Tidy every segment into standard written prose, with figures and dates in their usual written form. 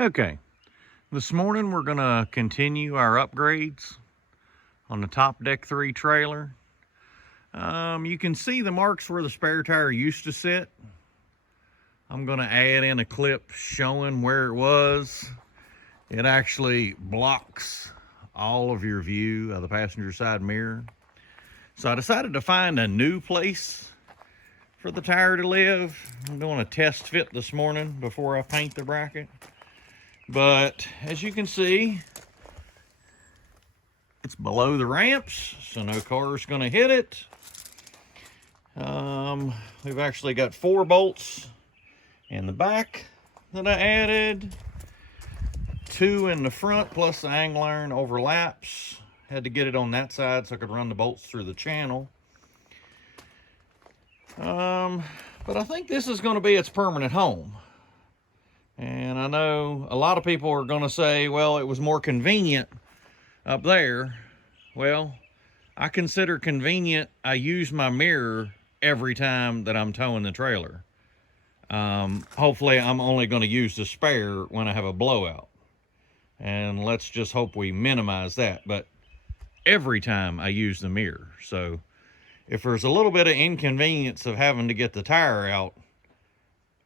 Okay, this morning we're gonna continue our upgrades on the Top Deck 3 trailer. You can see the marks where the spare tire used to sit. I'm gonna add in a clip showing where it was. It actually blocks all of your view of the passenger side mirror. So I decided to find a new place for the tire to live. I'm doing a test fit this morning before I paint the bracket. But as you can see, it's below the ramps, so no car is going to hit it. We've actually got 4 bolts in the back that I added. 2 in the front, plus the angle iron overlaps. Had to get it on that side so I could run the bolts through the channel. But I think this is going to be its permanent home. And I know a lot of people are going to say, well, it was more convenient up there. Well, I consider convenient, I use my mirror every time that I'm towing the trailer. Hopefully I'm only going to use the spare when I have a blowout. And let's just hope we minimize that. But every time I use the mirror. So if there's a little bit of inconvenience of having to get the tire out,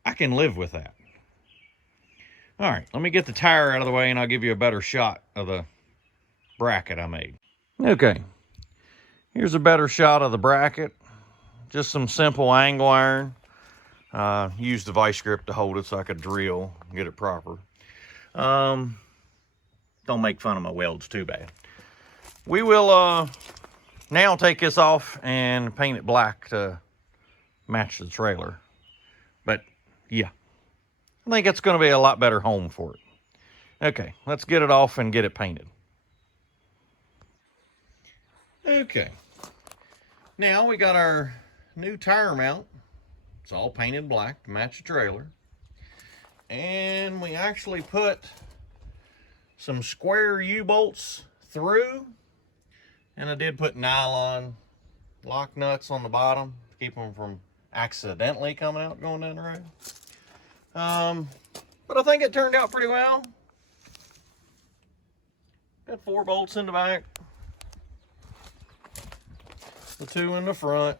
I can live with that. All right, let me get the tire out of the way and I'll give you a better shot of the bracket I made. Okay, here's a better shot of the bracket. Just some simple angle iron. Used the vice grip to hold it so I could drill and get it proper. Don't make fun of my welds too bad. We will now take this off and paint it black to match the trailer. But yeah, I think it's going to be a lot better home for it. Okay, let's get it off and get it painted. Okay, now we got our new tire mount. It's all painted black to match the trailer. And we actually put some square U-bolts through. And I did put nylon lock nuts on the bottom to keep them from accidentally coming out going down the road. But I think it turned out pretty well. Got 4 bolts in the back. The 2 in the front.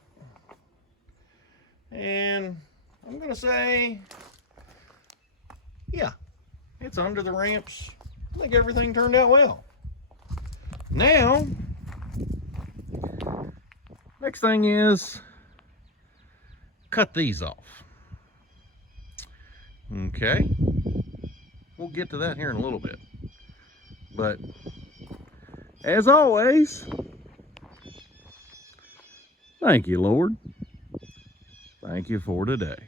And I'm gonna say, yeah, it's under the ramps. I think everything turned out well. Now, next thing is cut these off. Okay, we'll get to that here in a little bit. But as always, thank you, Lord. Thank you for today.